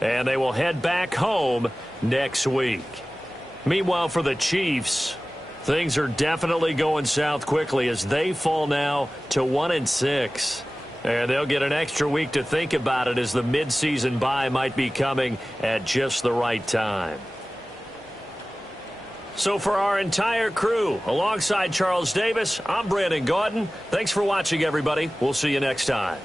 And they will head back home next week. Meanwhile, for the Chiefs, things are definitely going south quickly as they fall now to 1-6. And they'll get an extra week to think about it as the midseason bye might be coming at just the right time. So for our entire crew, alongside Charles Davis, I'm Brandon Gaudin. Thanks for watching, everybody. We'll see you next time.